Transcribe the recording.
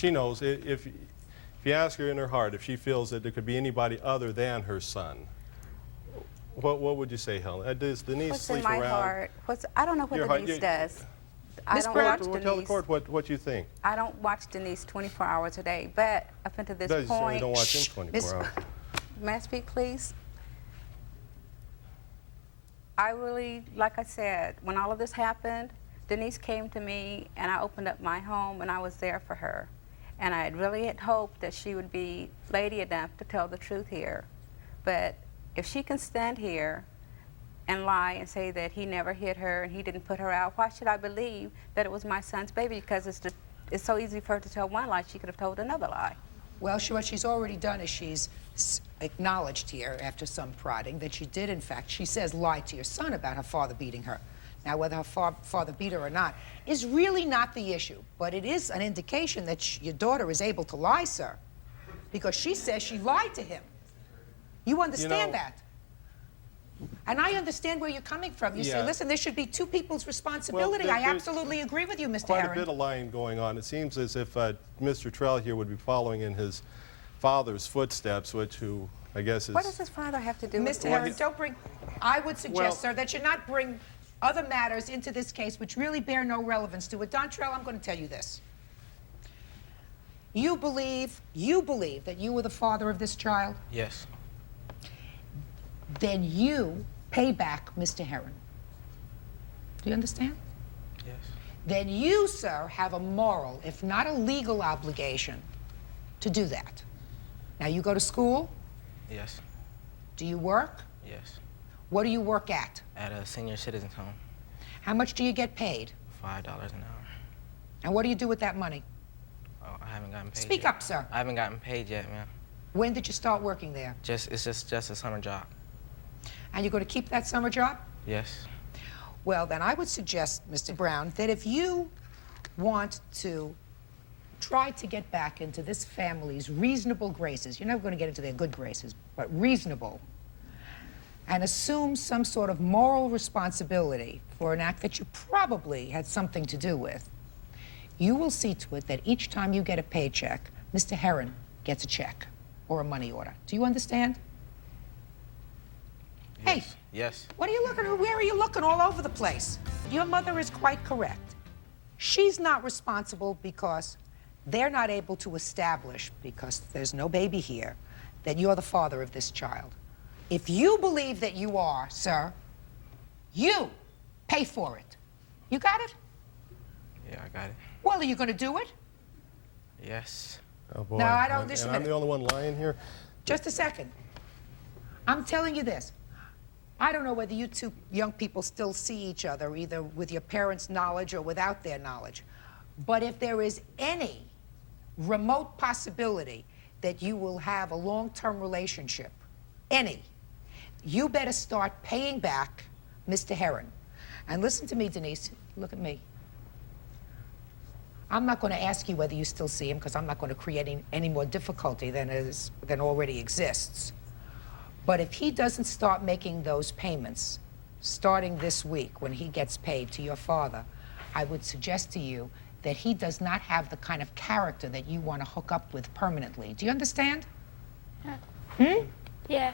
She knows if you ask her in her heart if she feels that there could be anybody other than her son, what would you say, Helen? Does Denise What's sleep in my around? heart? I don't know what Your heart- Denise you- does. I Miss don't Brown, watch tell the Denise. court what you think. I don't watch Denise 24 hours a day, but up until this You certainly point, don't watch him 24 hours. may I speak, please? I really, like I said, when all of this happened, Denise came to me and I opened up my home and I was there for her. And I really had hoped that she would be lady enough to tell the truth here. But if she can stand here and lie and say that he never hit her and he didn't put her out, why should I believe that it was my son's baby? Because it's so easy for her to tell one lie, she could have told another lie. Well, what she's already done is she's acknowledged here, after some prodding, that she did, in fact, she says, lie to your son about her father beating her. Now, whether her father beat her or not is really not the issue, but it is an indication that your daughter is able to lie, sir, because she says she lied to him. You understand that? And I understand where you're coming from. You say, listen, there should be two people's responsibility. Well, I absolutely agree with you, Mr. Quite Herron. a bit of lying going on. It seems as if Mr. Trail here would be following in his father's footsteps, who I guess is... What does his father have to do with Mr. it? Herron, don't bring... I would suggest, sir, that you not bring other matters into this case which really bear no relevance to it. Dontrail, I'm going to tell you this. You believe that you were the father of this child? Yes. Then you pay back Mr. Herron. Do you understand? Yes. Then you, sir, have a moral, if not a legal obligation, to do that. Now, you go to school? Yes. Do you work? Yes. What do you work at? At a senior citizen's home. How much do you get paid? $5 an hour. And what do you do with that money? Oh, I haven't gotten paid Speak yet. up, sir. I haven't gotten paid yet, ma'am. When did you start working there? It's just a summer job. And you're going to keep that summer job? Yes. Well, then I would suggest, Mr. Brown, that if you want to try to get back into this family's reasonable graces, you're never going to get into their good graces, but reasonable, and assume some sort of moral responsibility for an act that you probably had something to do with, you will see to it that each time you get a paycheck, Mr. Herron gets a check or a money order. Do you understand? Yes. Hey. Yes. What are you looking at? Where are you looking all over the place? Your mother is quite correct. She's not responsible because they're not able to establish, because there's no baby here, that you're the father of this child. If you believe that you are, sir, you pay for it. You got it? Yeah, I got it. Well, are you going to do it? Yes. Oh, boy. No, I don't. Just a And I'm minute. the only one lying here? Just a second. I'm telling you this. I don't know whether you two young people still see each other, either with your parents' knowledge or without their knowledge. But if there is any remote possibility that you will have a long-term relationship, any, you better start paying back Mr. Herron. And listen to me, Denise. Look at me. I'm not going to ask you whether you still see him, because I'm not going to create any more difficulty than already exists. But if he doesn't start making those payments, starting this week when he gets paid to your father, I would suggest to you that he does not have the kind of character that you want to hook up with permanently. Do you understand? Yeah.